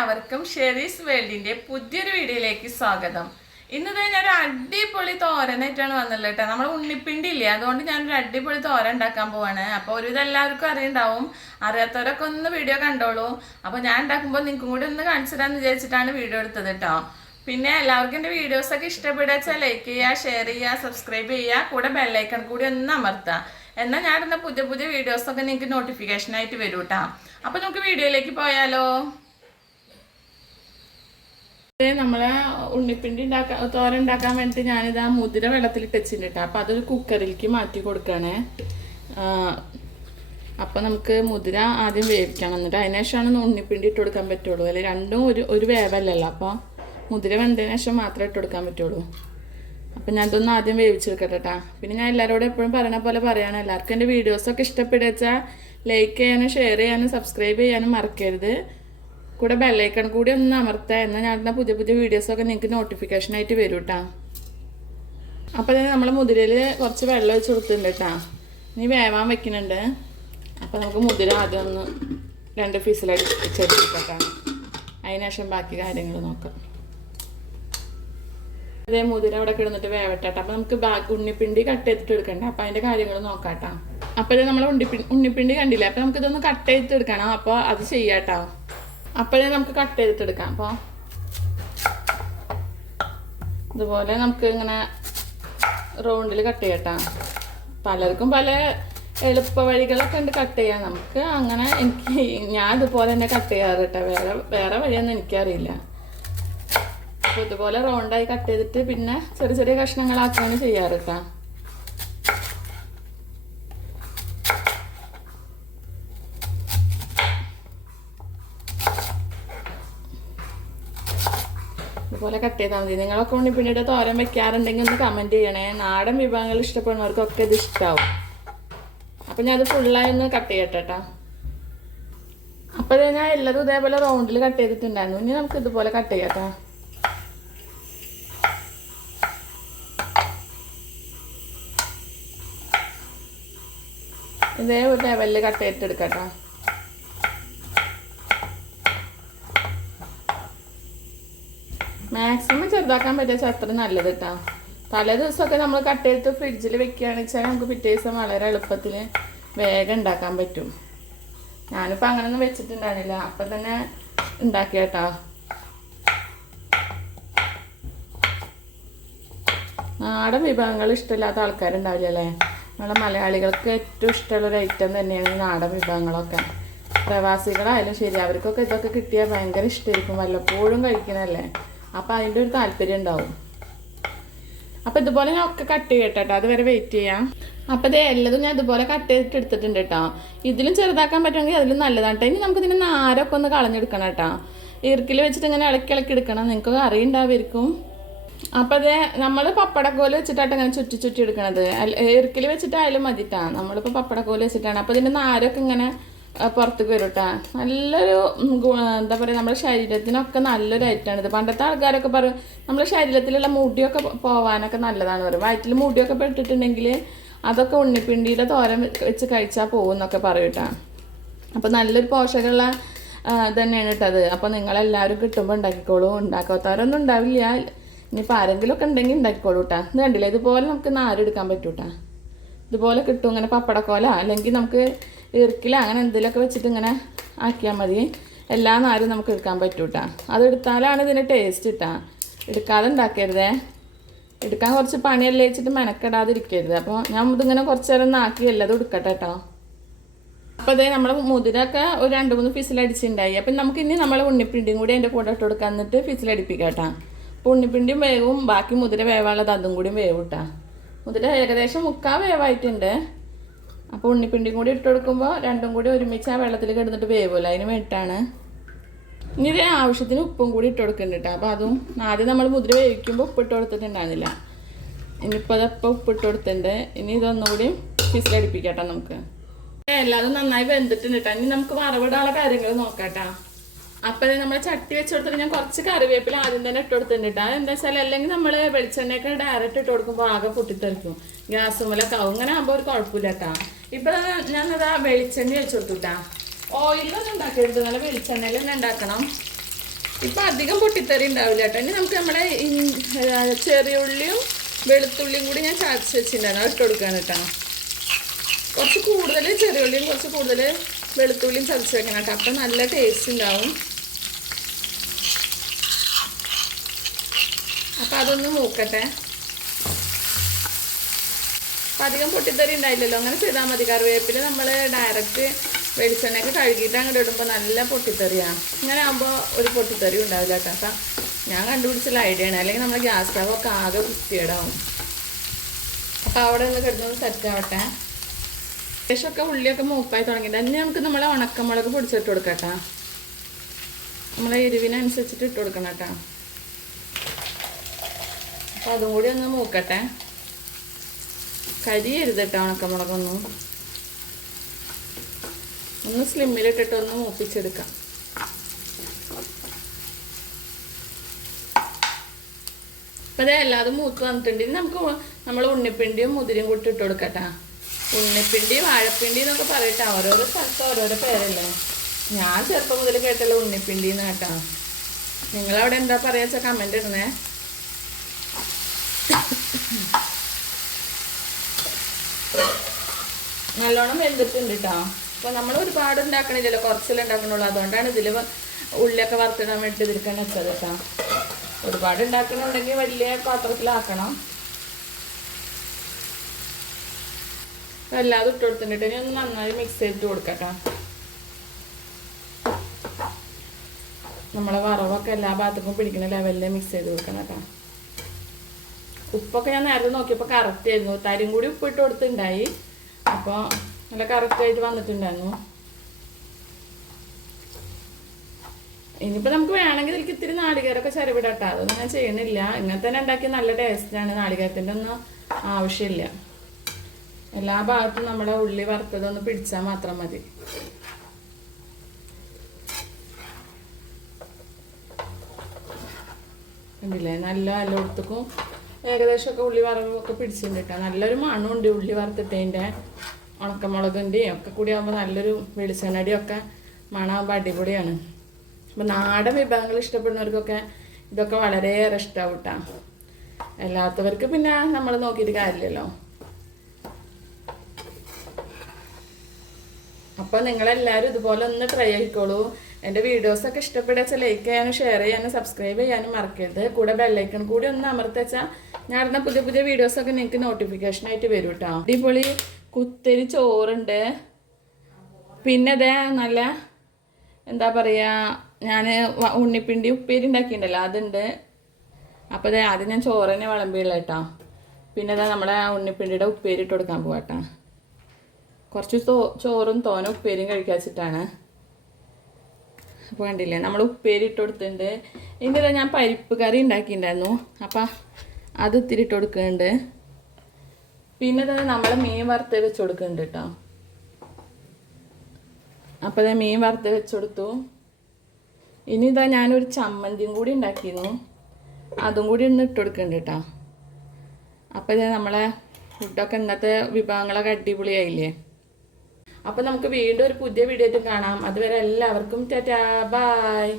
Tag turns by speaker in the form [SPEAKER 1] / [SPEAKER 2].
[SPEAKER 1] എല്ലാവർക്കും ഷെറീസ് വേൾഡിന്റെ പുതിയൊരു വീഡിയോയിലേക്ക് സ്വാഗതം. ഇന്നത്തെ ഞാനൊരു അടിപൊളി തോരനായിട്ടാണ് വന്നുള്ളത് കേട്ടോ. നമ്മൾ ഉണ്ണിപ്പിണ്ടി ഇല്ലേ? അതുകൊണ്ട് ഞാനൊരു അടിപൊളി തോര ഉണ്ടാക്കാൻ പോവാണ്. അപ്പോൾ ഒരുവിധം എല്ലാവർക്കും അറിയണ്ടാവും. അറിയാത്തവരൊക്കെ ഒന്ന് വീഡിയോ കണ്ടോളൂ. അപ്പോൾ ഞാൻ ഉണ്ടാക്കുമ്പോൾ നിങ്ങൾക്കും കൂടി ഒന്ന് കാണിച്ചു തരാമെന്ന് വിചാരിച്ചിട്ടാണ് വീഡിയോ എടുത്തത് കേട്ടോ. പിന്നെ എല്ലാവർക്കും എന്റെ വീഡിയോസൊക്കെ ഇഷ്ടപ്പെടുക ലൈക്ക് ചെയ്യുക ഷെയർ ചെയ്യുക സബ്സ്ക്രൈബ് ചെയ്യുക. കൂടെ ബെല്ലൈക്കൺ കൂടി ഒന്ന് അമർത്തുക. എന്നാൽ ഞാൻ ഇടുന്ന പുതിയ പുതിയ വീഡിയോസൊക്കെ നിങ്ങൾക്ക് നോട്ടിഫിക്കേഷൻ ആയിട്ട് കേട്ടോ. അപ്പോൾ നമുക്ക് വീഡിയോയിലേക്ക് പോയാലോ? നമ്മളെ ഉണ്ണിപ്പിണ്ടി ഉണ്ടാക്കാൻ തോര ഉണ്ടാക്കാൻ വേണ്ടിയിട്ട് ഞാനിത് ആ മുതിര വെള്ളത്തിൽ വെച്ചിട്ടുണ്ട് അപ്പം അതൊരു കുക്കറിലേക്ക് മാറ്റി കൊടുക്കുകയാണേ അപ്പം നമുക്ക് മുതിര ആദ്യം വേവിക്കണം. എന്നിട്ട് അതിന് ശേഷമാണ് ഉണ്ണിപ്പിണ്ടി ഇട്ട് കൊടുക്കാൻ പറ്റുള്ളൂ. അല്ലെ? രണ്ടും ഒരു ഒരു വേവല്ലല്ലോ. അപ്പോൾ മുതിര വെന്തതിന് ശേഷം മാത്രമേ ഇട്ട് കൊടുക്കാൻ പറ്റുള്ളൂ. അപ്പം ഞാൻ ഇതൊന്ന് ആദ്യം വേവിച്ചെടുക്കട്ടെ കേട്ടാ. പിന്നെ ഞാൻ എല്ലാവരോടും എപ്പോഴും പറയണ പോലെ പറയാണ്. എല്ലാവർക്കും എന്റെ വീഡിയോസൊക്കെ ഇഷ്ടപ്പെടുക ലൈക്ക് ചെയ്യാനും ഷെയർ ചെയ്യാനും സബ്സ്ക്രൈബ് ചെയ്യാനും മറക്കരുത്. കൂടെ ബെല്ലൈക്കൺ കൂടി ഒന്ന് അമർത്തുക എന്നാൽ ഞാൻ പുതിയ പുതിയ വീഡിയോസൊക്കെ നിങ്ങൾക്ക് നോട്ടിഫിക്കേഷൻ ആയിട്ട് വരും കേട്ടാ അപ്പോൾ തന്നെ നമ്മൾ മുതിരയിൽ കുറച്ച് വെള്ളം ഒഴിച്ച് കൊടുത്തിട്ടുണ്ട് കേട്ടാ ഇനി വേവാൻ വെക്കുന്നുണ്ട്. അപ്പോൾ നമുക്ക് മുതിര ആദ്യം ഒന്ന് രണ്ട് ഫീസിലടിച്ചെടുക്കട്ടെ അതിന് അതിനുശേഷം ബാക്കി കാര്യങ്ങൾ നോക്കാം. അതേ മുതിര അവിടെ കിടന്നിട്ട് വേവട്ടാട്ടോ അപ്പോൾ നമുക്ക് ബാക്കി ഉണ്ണിപ്പിണ്ടി കട്ട് ചെയ്തിട്ട് എടുക്കണ്ട. അപ്പോൾ അതിന്റെ കാര്യങ്ങൾ നോക്കാം അപ്പോൾ ഇത് നമ്മൾ ഉണ്ണിപ്പിണ്ടി ഉണ്ണിപ്പിണ്ടി കണ്ടില്ല? അപ്പോൾ നമുക്കിതൊന്ന് കട്ട് ചെയ്തിട്ട് എടുക്കണം. അപ്പോൾ അത് ചെയ്യാട്ടോ അപ്പോഴേ നമുക്ക് കട്ട് ചെയ്തിട്ടെടുക്കാം. അപ്പോൾ ഇതുപോലെ നമുക്ക് ഇങ്ങനെ റൗണ്ടിൽ കട്ട് ചെയ്യട്ടാം. പലർക്കും പല എളുപ്പ വഴികളൊക്കെ ഉണ്ട് കട്ട് ചെയ്യാൻ. നമുക്ക് അങ്ങനെ എനിക്ക് ഞാൻ ഇതുപോലെ തന്നെ കട്ട് ചെയ്യാറ് വേറെ വേറെ വഴിയൊന്നും എനിക്കറിയില്ല. അപ്പോൾ ഇതുപോലെ റൗണ്ടായി കട്ട് ചെയ്തിട്ട് പിന്നെ ചെറിയ ചെറിയ കഷ്ണങ്ങളാക്കുകയാണ് ചെയ്യാറ് ഇതുപോലെ കട്ട് ചെയ്താൽ മതി. നിങ്ങളൊക്കെ കൊണ്ട് പിന്നീട് തോരൻ വെക്കാറുണ്ടെങ്കിൽ ഒന്ന് കമന്റ് ചെയ്യണേ. നാടൻ വിഭവങ്ങൾ ഇഷ്ടപ്പെടുന്നവർക്കൊക്കെ ഇത് ഇഷ്ടമാവും അപ്പം ഞാനത് ഫുള്ളായി ഒന്ന് കട്ട് ചെയ്യട്ടെ അപ്പോൾ ഞാൻ എല്ലാതും ഇതേപോലെ റൗണ്ടിൽ കട്ട് ചെയ്തിട്ടുണ്ടായിരുന്നു. ഇനി നമുക്ക് ഇതുപോലെ കട്ട് ചെയ്യാം ഇതേ ഒരു ലെവലിൽ കട്ട് ചെയ്തിട്ടെടുക്കാം കേട്ടോ മാക്സിമം ചെറുതാക്കാൻ പറ്റിയ അത്ര നല്ലത് കേട്ടോ തലേ ദിവസമൊക്കെ നമ്മൾ കട്ടെടുത്ത് ഫ്രിഡ്ജിൽ വെക്കുകയാണെന്ന് വെച്ചാൽ നമുക്ക് പിറ്റേ ദിവസം വളരെ എളുപ്പത്തിൽ വേഗം ഉണ്ടാക്കാൻ പറ്റും. ഞാനിപ്പോൾ അങ്ങനെയൊന്നും വെച്ചിട്ടുണ്ടായിരുന്നില്ല. അപ്പം തന്നെ ഉണ്ടാക്കി കേട്ടോ നാടൻ വിഭവങ്ങൾ ഇഷ്ടമില്ലാത്ത ആൾക്കാരുണ്ടാവില്ല അല്ലേ നമ്മളെ മലയാളികൾക്ക് ഏറ്റവും ഇഷ്ടമുള്ള ഒരു ഐറ്റം തന്നെയാണ് നാടൻ വിഭവങ്ങളൊക്കെ. പ്രവാസികളായാലും ശരി അവർക്കൊക്കെ ഇതൊക്കെ കിട്ടിയാൽ ഭയങ്കര ഇഷ്ടമായിരിക്കും വല്ലപ്പോഴും കഴിക്കണല്ലേ അപ്പോൾ അതിന്റെ ഒരു താല്പര്യം ഉണ്ടാവും. അപ്പോൾ ഇതുപോലെ ഞാൻ ഒക്കെ കട്ട് ചെയ്യട്ടെ കേട്ടോ അതുവരെ വെയിറ്റ് ചെയ്യാം. അപ്പോൾ ഇത് എല്ലതും ഞാൻ ഇതുപോലെ കട്ട് ചെയ്തിട്ട് എടുത്തിട്ടുണ്ട് കേട്ടോ ഇതിലും ചെറുതാക്കാൻ പറ്റുമെങ്കിൽ അതിലും നല്ലതാണ് കേട്ടോ ഇനി നമുക്ക് ഇതിന്റെ നാരൊക്കെ ഒന്ന് കളഞ്ഞെടുക്കണം കേട്ടോ ഇറുക്കിൽ വെച്ചിട്ട് ഇങ്ങനെ ഇളക്കി ഇളക്കി എടുക്കണം. നിങ്ങൾക്ക് അറിയുണ്ടാവുമായിരിക്കും. അപ്പോൾ അത് നമ്മൾ പപ്പടക്കോൽ വെച്ചിട്ടാണ് ഇങ്ങനെ ചുറ്റി ചുറ്റി എടുക്കണത്. ഇറുക്കിൽ വെച്ചിട്ടായാലും മതിട്ടാ. നമ്മളിപ്പോൾ പപ്പടക്കോൽ വെച്ചിട്ടാണ്. അപ്പോൾ ഇതിന്റെ നാരൊക്കെ ഇങ്ങനെ പുറത്തേക്ക് വരും കേട്ടോ നല്ലൊരു എന്താ പറയുക നമ്മുടെ ശരീരത്തിനൊക്കെ നല്ലൊരു ഐറ്റമാണിത് പണ്ടത്തെ ആൾക്കാരൊക്കെ പറയും നമ്മുടെ ശരീരത്തിലുള്ള മുടിയൊക്കെ പോവാനൊക്കെ നല്ലതാണ് പറയും. വയറ്റിൽ മുടിയൊക്കെ പെട്ടിട്ടുണ്ടെങ്കിൽ അതൊക്കെ ഉണ്ണിപ്പിണ്ടിയുടെ തോരൻ വെച്ച് കഴിച്ചാൽ പോകും എന്നൊക്കെ പറയും കേട്ടോ അപ്പോൾ നല്ലൊരു പോഷകമുള്ള തന്നെയാണ് കേട്ടത് അപ്പോൾ നിങ്ങളെല്ലാവരും കിട്ടുമ്പോൾ ഉണ്ടാക്കിക്കോളൂ. ഉണ്ടാക്കാത്തവരൊന്നും ഉണ്ടാവില്ല. ഇനിയിപ്പോൾ ആരെങ്കിലുമൊക്കെ ഉണ്ടെങ്കിൽ ഉണ്ടാക്കിക്കോളൂ കേട്ടോ ഇത് കണ്ടില്ല? ഇതുപോലെ നമുക്ക് നാരെടുക്കാൻ പറ്റൂട്ടാ ഇതുപോലെ കിട്ടും. ഇങ്ങനെ പപ്പടക്കോല അല്ലെങ്കിൽ നമുക്ക് ഇറുക്കില അങ്ങനെ എന്തെങ്കിലുമൊക്കെ വെച്ചിട്ട് ഇങ്ങനെ ആക്കിയാൽ മതി. എല്ലാ നാരും നമുക്ക് എടുക്കാൻ പറ്റൂ കേട്ടോ അതെടുത്താലാണ് ഇതിന്റെ ടേസ്റ്റ് കിട്ടുക എടുക്കാതെ ഉണ്ടാക്കരുതേ. എടുക്കാൻ കുറച്ച് പണിയല്ലേ വെച്ചിട്ട് മെനക്കെടാതിരിക്കരുത്. അപ്പോൾ ഞാൻ ഇതിങ്ങനെ കുറച്ച് നേരം നാക്കി എല്ലാതും എടുക്കട്ടെ കേട്ടോ അപ്പോൾ അതേ നമ്മൾ മുതിരൊക്കെ ഒരു രണ്ട് മൂന്ന് ഫിസിലടിച്ചിട്ടുണ്ടായി അപ്പം നമുക്ക് ഇനി നമ്മൾ ഉണ്ണിപ്പിണ്ടിയും കൂടി അതിന്റെ കൂടെ ഇട്ട് കൊടുക്കാൻ എന്നിട്ട് ഫിസിലടിപ്പിക്കാം കേട്ടോ അപ്പോൾ ഉണ്ണിപ്പിണ്ടിയും വേവും ബാക്കി മുതിര വേവാനുള്ളത് അതും കൂടിയും വേവ് കേട്ടോ മുതിര ഏകദേശം മുക്കാൽ വേവായിട്ടുണ്ട്. അപ്പോൾ ഉണ്ണിപ്പിണ്ടിയും കൂടി ഇട്ട് കൊടുക്കുമ്പോൾ രണ്ടും കൂടി ഒരുമിച്ച് ആ വെള്ളത്തിൽ കിടന്നിട്ട് വേവുമല്ലോ അതിന് വേണ്ടിയിട്ടാണ് ഇനി ഇത് ആവശ്യത്തിന് ഉപ്പും കൂടി ഇട്ട് കൊടുക്കുന്നുണ്ട് കേട്ടോ അപ്പോൾ അതും ആദ്യം നമ്മൾ മുതിര വേവിക്കുമ്പോൾ ഉപ്പിട്ട് കൊടുത്തിട്ടുണ്ടായിരുന്നില്ല. ഇനിയിപ്പോൾ അതപ്പോൾ ഉപ്പിട്ട് കൊടുത്തിട്ടുണ്ട്. ഇനി ഇതൊന്നുകൂടി ഫിസിലടിപ്പിക്കട്ടെ നമുക്ക്. എല്ലാതും നന്നായി വെന്തിട്ടുണ്ട് കേട്ടോ ഇനി നമുക്ക് വറവിടാനുള്ള കാര്യങ്ങൾ നോക്കാം കേട്ടോ അപ്പം നമ്മൾ ചട്ടി വെച്ച് ഞാൻ കുറച്ച് കറിവേപ്പില ആദ്യം തന്നെ ഇട്ട് കൊടുത്തിട്ടുണ്ട്. എന്താ വെച്ചാൽ അല്ലെങ്കിൽ നമ്മൾ വെളിച്ചെണ്ണയൊക്കെ ഡയറക്റ്റ് ഇട്ട് കൊടുക്കുമ്പോൾ ആകെ പൊട്ടിത്തെറിക്കും. ഗ്യാസ് മൂലൊക്കെ ആവും. ഇങ്ങനെ ആകുമ്പോൾ ഒരു കുഴപ്പമില്ല കേട്ടോ ഇപ്പം ഞാനതാ വെളിച്ചെണ്ണ വെച്ച് കൊടുത്തുട്ടാ ഓയിലൊന്നും ഉണ്ടാക്കരുത്. നല്ല വെളിച്ചെണ്ണയിൽ തന്നെ ഉണ്ടാക്കണം. ഇപ്പം അധികം പൊട്ടിത്തെറി ഉണ്ടാവില്ല കേട്ടോ ഇനി നമുക്ക് നമ്മുടെ ചെറിയ ഉള്ളിയും വെളുത്തുള്ളിയും കൂടി ഞാൻ ചാച്ചി വെച്ചിട്ടുണ്ടായിരുന്നു. ഇട്ട് കൊടുക്കാൻ കേട്ടോ കുറച്ച് കൂടുതൽ ചെറിയ ഉള്ളിയും കുറച്ച് കൂടുതൽ വെളുത്തുള്ളിയും ചതച്ച് വെക്കണം കേട്ടോ അപ്പം നല്ല ടേസ്റ്റ് ഉണ്ടാവും. അപ്പം അതൊന്ന് മൂക്കട്ടെ. അപ്പം അധികം പൊട്ടിത്തെറി ഉണ്ടായില്ലല്ലോ. അങ്ങനെ ചെയ്താൽ മതി. കറിവേപ്പിൽ നമ്മൾ ഡയറക്റ്റ് വെളിച്ചെണ്ണയൊക്കെ കഴുകിയിട്ട് അങ്ങോട്ട് ഇടുമ്പോൾ നല്ല പൊട്ടിത്തെറിയാണ് ഇങ്ങനെ ആകുമ്പോൾ ഒരു പൊട്ടിത്തെറി ഉണ്ടാവില്ല കേട്ടോ. അപ്പം ഞാൻ കണ്ടുപിടിച്ചുള്ള ഐഡിയ ആണ്. അല്ലെങ്കിൽ നമ്മൾ ഗ്യാസ് സ്റ്റവൊക്കെ ആകെ വൃത്തിയേടാവും അപ്പോൾ അവിടെ നിന്ന് കിടന്നത് സെറ്റ് ആവട്ടെ. ശേഷമൊക്കെ ഉള്ളിയൊക്കെ മൂപ്പായി തുടങ്ങിയിട്ട് തന്നെ നമുക്ക് നമ്മളെ ഉണക്കമുളക് പൊടിച്ചിട്ട് കൊടുക്കാം നമ്മളെ എരിവിനനുസരിച്ചിട്ട് ഇട്ട് കൊടുക്കണം കേട്ടോ. അപ്പോൾ അതും കൂടി ഒന്ന് മൂക്കട്ടെ. കരിയരുത് കേട്ടോ ഉണക്കമുളകൊന്നും. ഒന്ന് സ്ലിമ്മിലിട്ടിട്ട് ഒന്ന് മൂപ്പിച്ചെടുക്കാം. അപ്പം അതേ അല്ലാതെ മൂത്ത് വന്നിട്ടുണ്ട്. ഇനി നമുക്ക് നമ്മൾ ഉണ്ണിപ്പിണ്ടിയും മുതിരയും കൂട്ടി ഇട്ട് കൊടുക്കട്ടെ. ഉണ്ണിപ്പിണ്ടി വാഴപ്പിണ്ടി എന്നൊക്കെ പറയട്ടെ. ഓരോരോ സ്ഥലത്ത് ഓരോരോ പേരല്ലേ. ഞാൻ ചെറുപ്പം മുതൽ കേട്ടല്ലോ ഉണ്ണിപ്പിണ്ടി എന്ന് കേട്ടോ നിങ്ങളവിടെ എന്താ പറയാ? വെച്ചാൽ കമന്റ് ഇടണേ. നല്ലോണം വെന്തിട്ടുണ്ട് കേട്ടോ അപ്പോൾ നമ്മൾ ഒരുപാട് ഉണ്ടാക്കണില്ലല്ലോ. കുറച്ചെല്ലാം ഉണ്ടാക്കണുള്ളൂ. അതുകൊണ്ടാണ് ഇതിൽ ഉള്ളിയൊക്കെ വറുത്തിടാൻ വേണ്ടി ഇതിരിക്കാൻ വെച്ചത് കേട്ടോ ഒരുപാട് ഉണ്ടാക്കണുണ്ടെങ്കിൽ വലിയ പാത്രത്തിലാക്കണം. എല്ലാതും ഇട്ട് കൊടുത്തിട്ടുണ്ട്. ഇനി ഒന്ന് നന്നായി മിക്സ് ചെയ്തിട്ട് കൊടുക്കട്ടോ നമ്മളെ വറവൊക്കെ എല്ലാ ഭാഗത്തേക്കും പിടിക്കുന്ന ലെവലിൽ മിക്സ് ചെയ്ത് കൊടുക്കണം കേട്ടോ ഉപ്പൊക്കെ ഞാൻ നേരത്തെ നോക്കിയപ്പോൾ കറക്റ്റ് ആയിരുന്നു. തരും കൂടി ഉപ്പ് ഇട്ട് കൊടുത്തിട്ടുണ്ടായി. അപ്പോൾ നല്ല കറക്റ്റ് ആയിട്ട് വന്നിട്ടുണ്ടായിരുന്നു. ഇനിയിപ്പോൾ നമുക്ക് വേണമെങ്കിൽ ഇതിലേക്ക് ഇത്തിരി നാളികേരമൊക്കെ ചരവിടട്ടോ. അതൊന്നും ഞാൻ ചെയ്യണില്ല ഇങ്ങനെ തന്നെ ഉണ്ടാക്കി നല്ല ടേസ്റ്റാണ് നാളികേരത്തിന്റെ ഒന്നും ആവശ്യമില്ല. എല്ലാ ഭാഗത്തും നമ്മുടെ ഉള്ളി വറുത്തതൊന്ന് പിടിച്ചാൽ മാത്രം മതി. കണ്ടില്ലേ? നല്ല എല്ലായിടത്തേക്കും ഏകദേശമൊക്കെ ഉള്ളി വറവൊക്കെ പിടിച്ചിട്ടുണ്ട് കേട്ടോ. നല്ലൊരു മണമുണ്ട് ഉള്ളി വറുത്തിട്ടതിന്റെ. ഉണക്കമുളകിന്റെയും ഒക്കെ കൂടി ആകുമ്പോൾ നല്ലൊരു വെളിച്ചെണ്ണടിയൊക്കെ മണമാകുമ്പോൾ അടിപൊളിയാണ്. അപ്പോൾ നാടൻ വിഭവങ്ങൾ ഇഷ്ടപ്പെടുന്നവർക്കൊക്കെ ഇതൊക്കെ വളരെയേറെ ഇഷ്ടമാവും കേട്ടോ. അല്ലാത്തവർക്ക് പിന്നെ നമ്മൾ നോക്കിയിട്ട് കാര്യമില്ലല്ലോ. അപ്പോൾ നിങ്ങളെല്ലാവരും ഇതുപോലെ ഒന്ന് ട്രൈ ആയിക്കോളൂ. എന്റെ വീഡിയോസൊക്കെ ഇഷ്ടപ്പെടാച്ച ലൈക്ക് ചെയ്യാനും ഷെയർ ചെയ്യാനും സബ്സ്ക്രൈബ് ചെയ്യാനും മറക്കരുത്. കൂടെ ബെല്ലൈക്കൺ കൂടി ഒന്ന് അമർത്തച്ചാൽ ഞാൻ ഇടുന്ന പുതിയ പുതിയ വീഡിയോസൊക്കെ നിങ്ങൾക്ക് നോട്ടിഫിക്കേഷൻ ആയിട്ട് വരും കേട്ടോ അടിപൊളി കുത്തരി ചോറുണ്ട്. പിന്നെ അതേ നല്ല എന്താ പറയുക ഞാൻ ഉണ്ണിപ്പിണ്ടി ഉപ്പേരി ഉണ്ടാക്കിയിട്ടുണ്ടല്ലോ അതുണ്ട്. അപ്പോൾ അതെ ആദ്യം ഞാൻ ചോറ് തന്നെ വിളമ്പിയുള്ള കേട്ടോ പിന്നെ അതാ നമ്മളെ ഉണ്ണിപ്പിണ്ടിയുടെ ഉപ്പേരി ഇട്ട് കൊടുക്കാൻ പോകട്ടോ കുറച്ച് ചോറും തോന ഉപ്പേരിയും കഴിക്കാൻ വെച്ചിട്ടാണ് അപ്പോൾ കണ്ടില്ലേ നമ്മൾ ഉപ്പേരി ഇട്ട് കൊടുത്തിട്ടുണ്ട് ഇതിന്റെ ഇതാ ഞാൻ പരിപ്പ് കറി ഉണ്ടാക്കിയിട്ടുണ്ടായിരുന്നു അപ്പം അത് ഇത്തിരി ഇട്ട് കൊടുക്കുന്നുണ്ട്. പിന്നെ തന്നെ നമ്മൾ മീൻ വറുത്ത് വെച്ച് കൊടുക്കുന്നുണ്ട് കേട്ടോ അപ്പോൾ ഞാൻ മീൻ വറുത്ത് വെച്ച് കൊടുത്തു. ഇനി ഇതാ ഞാനൊരു ചമ്മന്തിയും കൂടി ഉണ്ടാക്കിയിരുന്നു അതും കൂടി ഒന്ന് ഇട്ട് കൊടുക്കുന്നുണ്ട് കേട്ടോ അപ്പോൾ ഇത് നമ്മളെ ഫുഡൊക്കെ ഇന്നത്തെ വിഭവങ്ങളൊക്കെ അടിപൊളിയായില്ലേ? അപ്പോൾ നമുക്ക് വീണ്ടും ഒരു പുതിയ വീഡിയോ ആയിട്ട് കാണാം. അതുവരെ എല്ലാവർക്കും ടാറ്റാ ബായ്.